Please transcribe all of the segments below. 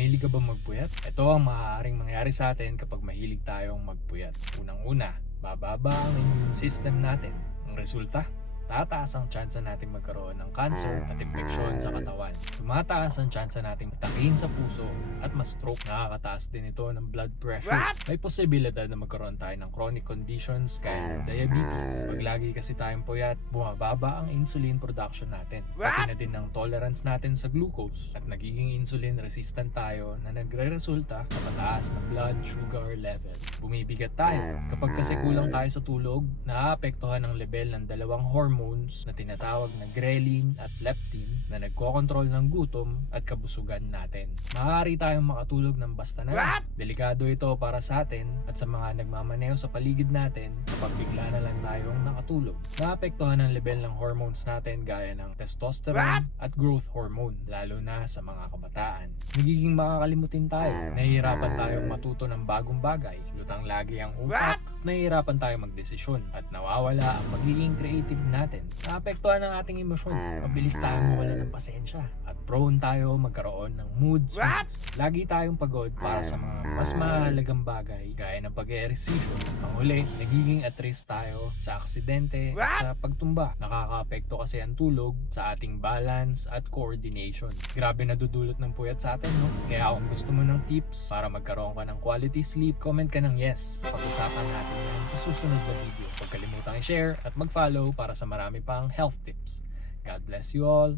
Mahilig ka ba magpuyat? Ito ang maaaring mangyari sa atin kapag mahilig tayong magpuyat. Unang-una, bababa ang immune system natin. Ang resulta, tataas ang tsansa natin magkaroon ng cancer at infeksyon sa katawan. Tumataas ang tsansa nating matakin sa puso at ma-stroke. Nakakataas din ito ng blood pressure. May posibilidad na magkaroon tayo ng chronic conditions gaya ng diabetes. Pag lagi kasi tayong puyat, bumababa ang insulin production natin. Pati na din ang tolerance natin sa glucose at nagiging insulin resistant tayo na nagre-resulta sa mataas na blood sugar level. Bumibigat tayo. Kapag kasi kulang tayo sa tulog, naaapektuhan ang level ng dalawang hormones na tinatawag na ghrelin at leptin na nagkokontrol ng gutom at kabusugan natin. Maaari tayong makatulog ng basta na. Delikado ito para sa atin at sa mga nagmamaneho sa paligid natin kapag bigla na lang tayong nakatulog. Naapektuhan ang level ng hormones natin gaya ng testosterone at growth hormone, lalo na sa mga kabataan. Nagiging makakalimutin tayo. Nahihirapan tayong matuto ng bagong bagay. Lutang lagi ang utak. Nahihirapan tayong magdesisyon at nawawala ang magiging creative natin. Naapektuhan ang ating emosyon. Mabilis tayong mawala ng pasensya at prone tayo magkaroon ng mood swings. Lagi tayong pagod para sa mga mas mahalagang bagay gaya ng pag-eehersisyo. Ang huli, nagiging at risk tayo sa aksidente at sa pagtumba. Nakakaapekto kasi ang tulog sa ating balance at coordination. Grabe na dudulot ng puyat sa atin, no? Kaya kung gusto mo ng tips para magkaroon ka ng quality sleep, comment ka ng yes. Pag-usapan natin yan sa susunod na video. Huwag kalimutang i-share at mag-follow para sa marami pang health tips. God bless you all.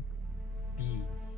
Peace.